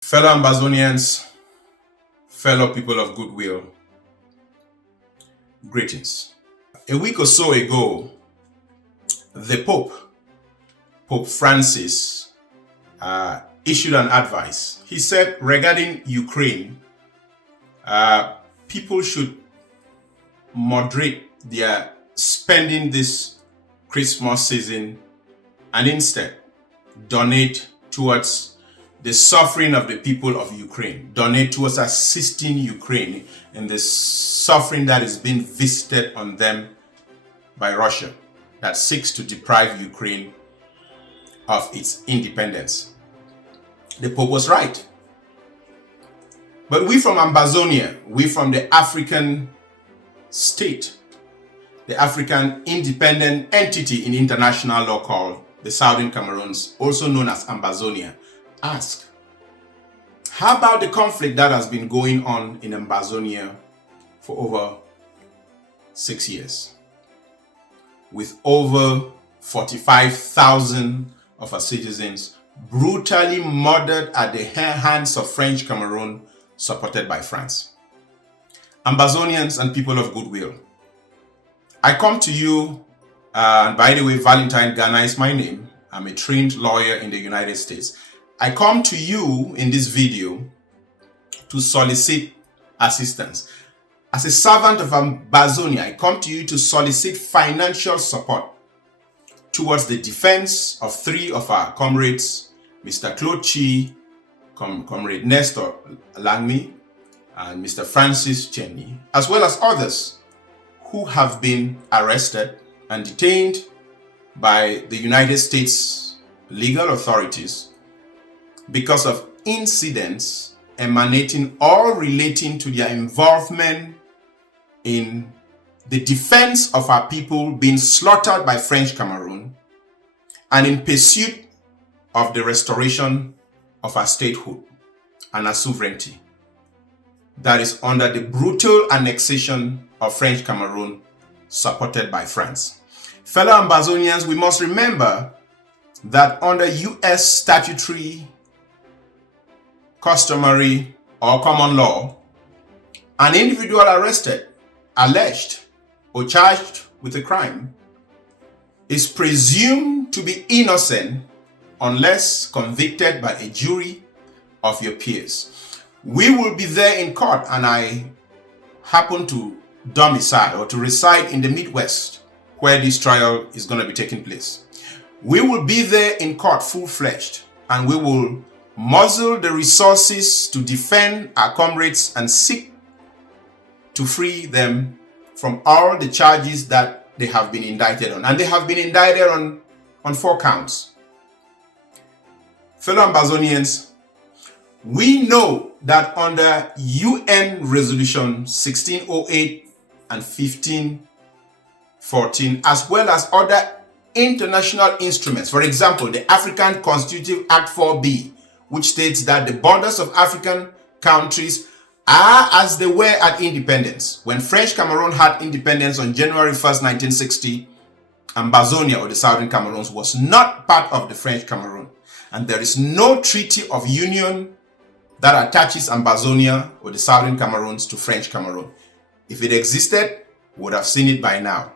Fellow Ambazonians, fellow people of goodwill, greetings. A week or so ago, the Pope Francis, issued an advice. He said regarding Ukraine, people should moderate their spending this Christmas season and instead donate towards the suffering of the people of Ukraine, donate towards assisting Ukraine in the suffering that is being visited on them by Russia, that seeks to deprive Ukraine of its independence. The Pope was right. But we from Ambazonia, we from the African state, the African independent entity in international law called the Southern Cameroons, also known as Ambazonia, ask, how about the conflict that has been going on in Ambazonia for over 6 years, with over 45,000 of our citizens brutally murdered at the hands of French Cameroun, supported by France? Ambazonians and people of goodwill, I come to you, and by the way, Valentine Gana is my name. I'm a trained lawyer in the United States. I come to you in this video to solicit assistance. As a servant of Ambazonia, I come to you to solicit financial support towards the defense of three of our comrades, Mr. Claude Chi, Comrade Nestor Langmi, and Mr. Francis Chenny, as well as others who have been arrested and detained by the United States legal authorities because of incidents emanating or relating to their involvement in the defense of our people being slaughtered by French Cameroun and in pursuit of the restoration of our statehood and our sovereignty that is under the brutal annexation of French Cameroun, supported by France. Fellow Ambazonians, we must remember that under U.S. statutory, customary, or common law, an individual arrested, alleged, or charged with a crime is presumed to be innocent unless convicted by a jury of your peers. We will be there in court, and I happen to domicile or to reside in the Midwest where this trial is going to be taking place. We will be there in court full-fledged, and we will muzzle the resources to defend our comrades and seek to free them from all the charges that they have been indicted on. And they have been indicted on 4 counts. Fellow Ambazonians, we know that under UN Resolution 1608 and 1514, as well as other international instruments, for example, the African Constitutive Act 4B, which states that the borders of African countries are as they were at independence. When French Cameroun had independence on January 1st, 1960, Ambazonia, or the Southern Cameroons, was not part of the French Cameroun. And there is no treaty of union that attaches Ambazonia or the Southern Cameroons to French Cameroun. If it existed, we would have seen it by now.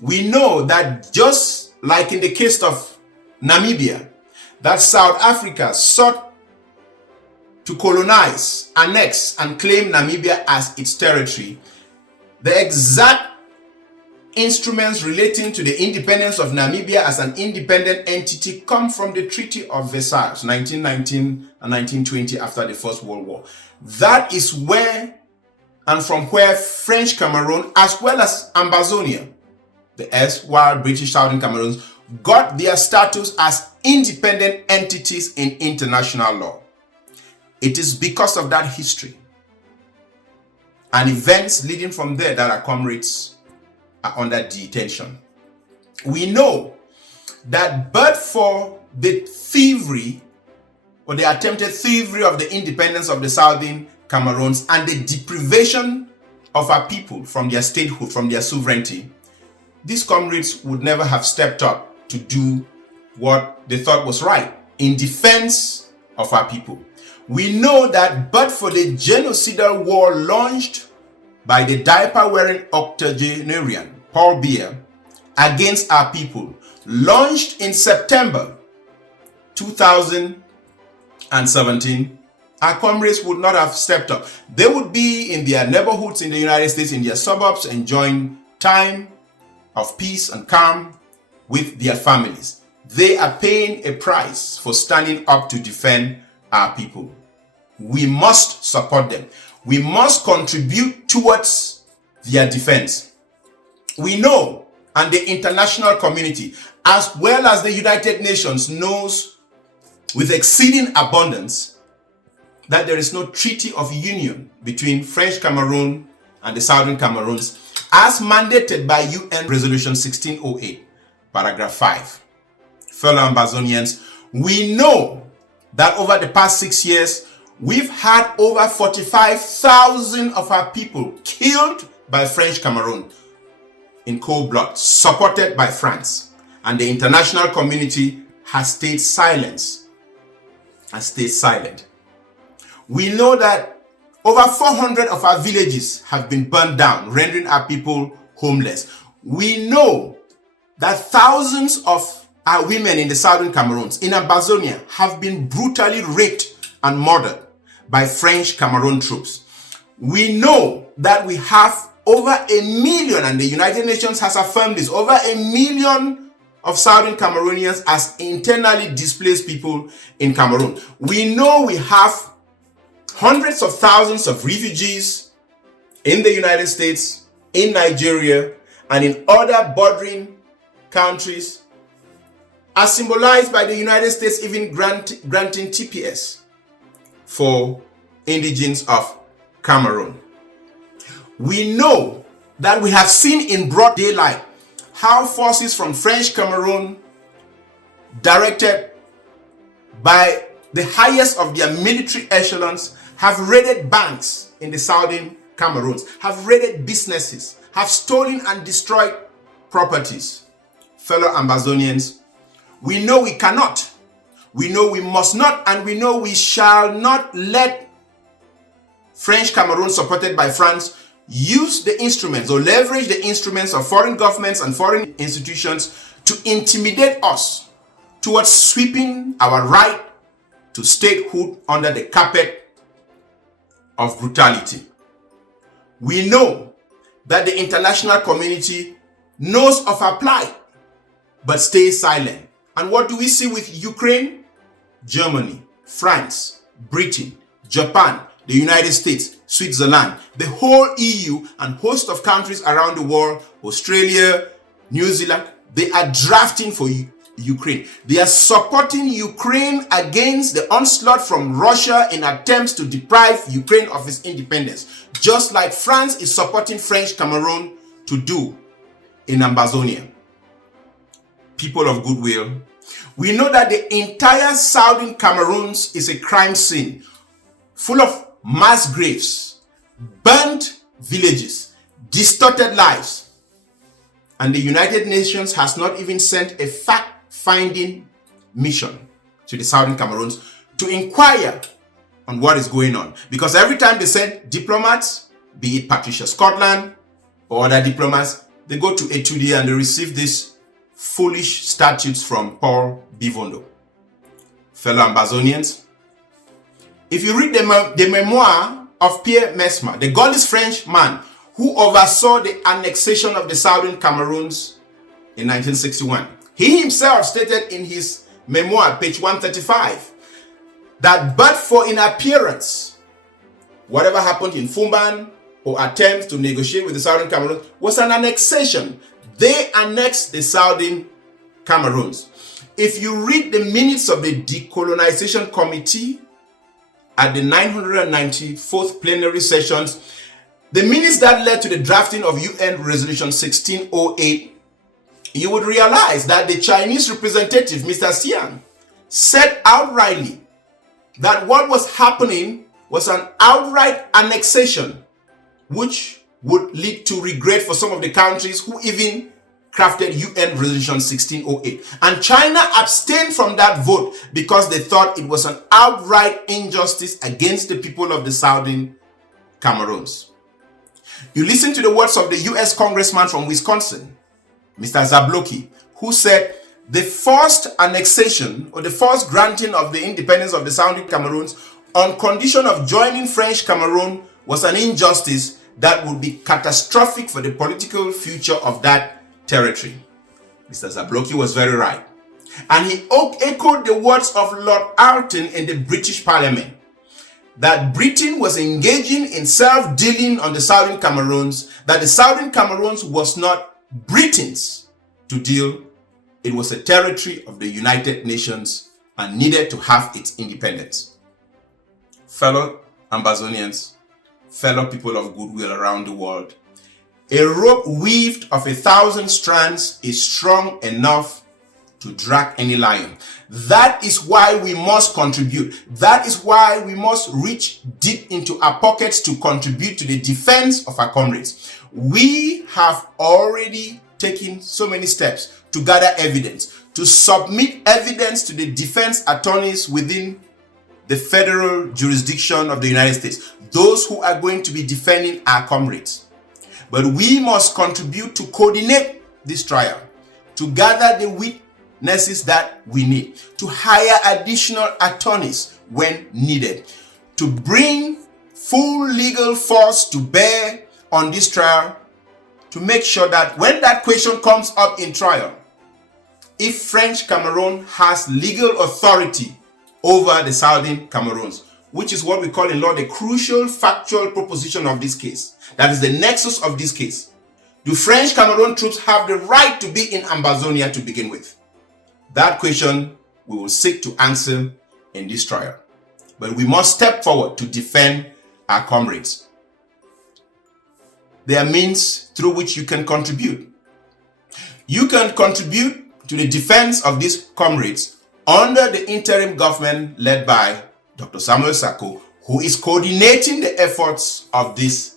We know that just like in the case of Namibia, that South Africa sought to colonize, annex, and claim Namibia as its territory, the exact instruments relating to the independence of Namibia as an independent entity come from the Treaty of Versailles, 1919 and 1920, after the First World War. That is where and from where French Cameroun, as well as Ambazonia, the erstwhile British Southern Cameroons, got their status as independent entities in international law. It is because of that history and events leading from there that our comrades are under detention. We know that but for the thievery or the attempted thievery of the independence of the Southern Cameroons and the deprivation of our people from their statehood, from their sovereignty, these comrades would never have stepped up to do what they thought was right in defense of our people. We know that but for the genocidal war launched by the diaper-wearing octogenarian Paul Barr against our people, launched in September 2017, our comrades would not have stepped up. They would be in their neighborhoods in the United States, in their suburbs, enjoying time of peace and calm with their families. They are paying a price for standing up to defend our people. We must support them. We must contribute towards their defense. We know, and the international community, as well as the United Nations, knows with exceeding abundance that there is no treaty of union between French Cameroun and the Southern Cameroons, as mandated by UN Resolution 1608, paragraph 5. Fellow Ambazonians, we know that over the past 6 years, we've had over 45,000 of our people killed by French Cameroun in cold blood, supported by France. And the international community has stayed silent. We know that over 400 of our villages have been burned down, rendering our people homeless. We know that thousands of our women in the Southern Cameroons, in Ambazonia, have been brutally raped and murdered by French Cameroon troops. We know that we have over 1 million, and the United Nations has affirmed this, over 1 million of Southern Cameroonians as internally displaced people in Cameroon. We know we have hundreds of thousands of refugees in the United States, in Nigeria, and in other bordering countries, as symbolized by the United States even granting TPS for indigenes of Cameroon. We know that we have seen in broad daylight how forces from French Cameroon, directed by the highest of their military echelons, have raided banks in the Southern Cameroons, have raided businesses, have stolen and destroyed properties. Fellow Ambazonians, we know we cannot, we know we must not, and we know we shall not let French Cameroon, supported by France, use the instruments or leverage the instruments of foreign governments and foreign institutions to intimidate us towards sweeping our right to statehood under the carpet of brutality. We know that the international community knows of our plight, but stays silent. And what do we see with Ukraine? Germany, France, Britain, Japan, the United States, Switzerland, the whole EU, and host of countries around the world, Australia, New Zealand, they are drafting for Ukraine. They are supporting Ukraine against the onslaught from Russia in attempts to deprive Ukraine of its independence, just like France is supporting French Cameroon to do in Ambazonia. People of goodwill, we know that the entire Southern Cameroons is a crime scene full of mass graves, burnt villages, distorted lives. And the United Nations has not even sent a fact-finding mission to the Southern Cameroons to inquire on what is going on. Because every time they send diplomats, be it Patricia Scotland or other diplomats, they go to Etudia and they receive these foolish statutes from Paul Bivondo. Fellow Ambazonians, if you read the memoir of Pierre Mesmer, the Gaullist French man who oversaw the annexation of the Southern Cameroons in 1961, he himself stated in his memoir, page 135, that but for inappearance, whatever happened in Fumban or attempts to negotiate with the Southern Cameroons was an annexation. They annexed the Southern Cameroons. If you read the minutes of the Decolonization Committee at the 994th plenary sessions, the minutes that led to the drafting of UN Resolution 1608, you would realize that the Chinese representative, Mr. Xiang, said outrightly that what was happening was an outright annexation, which would lead to regret for some of the countries who even crafted UN Resolution 1608. And China abstained from that vote because they thought it was an outright injustice against the people of the Southern Cameroons. You listen to the words of the US congressman from Wisconsin, Mr. Zabloki, who said the forced annexation or the forced granting of the independence of the Southern Cameroons on condition of joining French Cameroun was an injustice that would be catastrophic for the political future of that territory. Mr. Zabloki was very right. And he echoed the words of Lord Alton in the British Parliament, that Britain was engaging in self-dealing on the Southern Cameroons, that the Southern Cameroons was not Britain's to deal. It was a territory of the United Nations and needed to have its independence. Fellow Ambazonians, fellow people of goodwill around the world, a rope weaved of 1,000 strands is strong enough to drag any lion. That is why we must contribute. That is why we must reach deep into our pockets to contribute to the defense of our comrades. We have already taken so many steps to gather evidence, to submit evidence to the defense attorneys within the federal jurisdiction of the United States, those who are going to be defending our comrades. But we must contribute to coordinate this trial, to gather the witnesses that we need, to hire additional attorneys when needed, to bring full legal force to bear on this trial, to make sure that when that question comes up in trial, if French Cameroun has legal authority over the Southern Cameroons, which is what we call in law the crucial factual proposition of this case. That is the nexus of this case. Do French Cameroon troops have the right to be in Ambazonia to begin with? That question we will seek to answer in this trial. But we must step forward to defend our comrades. There are means through which you can contribute. You can contribute to the defense of these comrades under the interim government led by Dr. Samuel Sako, who is coordinating the efforts of this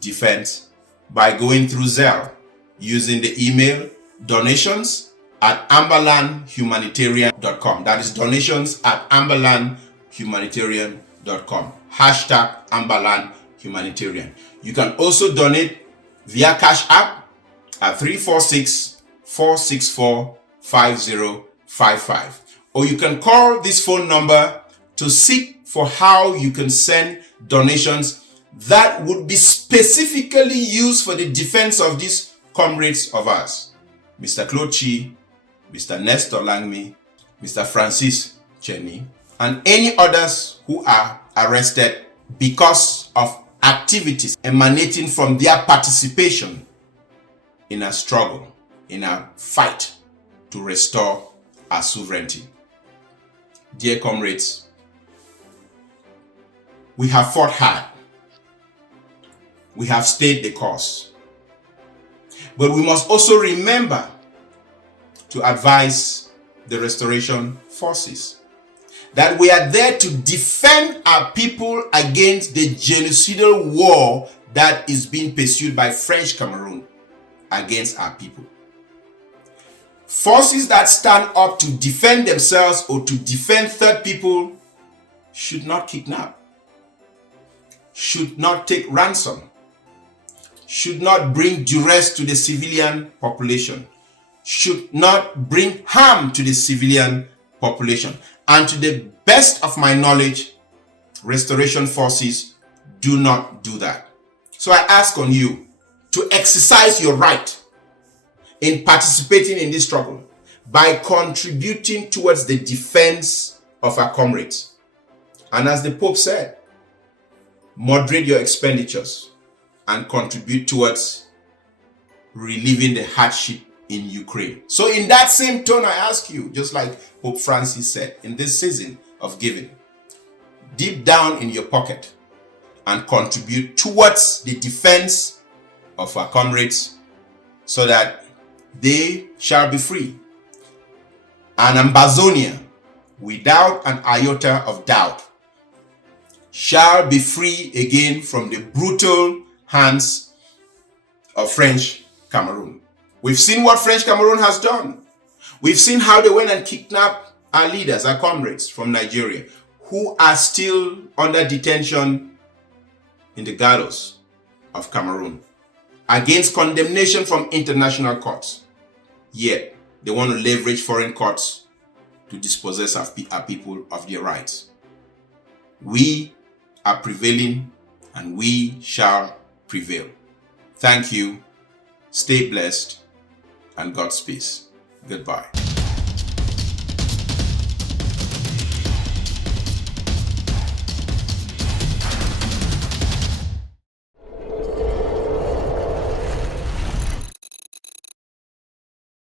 defense by going through Zelle, using the email donations@ambalandhumanitarian.com. That is donations@ambalandhumanitarian.com. #AmbalandHumanitarian. You can also donate via Cash App at 346-464-5055. Or you can call this phone number to seek for how you can send donations that would be specifically used for the defense of these comrades of ours. Mr. Claude Chi, Mr. Nestor Langmi, Mr. Francis Cheney, and any others who are arrested because of activities emanating from their participation in a struggle, in a fight to restore our sovereignty. Dear comrades, we have fought hard. We have stayed the course. But we must also remember to advise the restoration forces that we are there to defend our people against the genocidal war that is being pursued by French Cameroun against our people. Forces that stand up to defend themselves or to defend third people should not kidnap, should not take ransom, should not bring duress to the civilian population, should not bring harm to the civilian population. And to the best of my knowledge, restoration forces do not do that. So I ask on you to exercise your right in participating in this struggle by contributing towards the defense of our comrades. And as the Pope said, moderate your expenditures and contribute towards relieving the hardship in Ukraine. So in that same tone, I ask you, just like Pope Francis said, in this season of giving, deep down in your pocket and contribute towards the defense of our comrades so that they shall be free. And Ambazonia, without an iota of doubt, shall be free again from the brutal hands of French Cameroun. We've seen what French Cameroun has done. We've seen how they went and kidnapped our leaders, our comrades from Nigeria, who are still under detention in the gallows of Cameroon, against condemnation from international courts. Yet, they want to leverage foreign courts to dispossess our people of their rights. We are prevailing, and we shall prevail. Thank you. Stay blessed, and God's peace. Goodbye.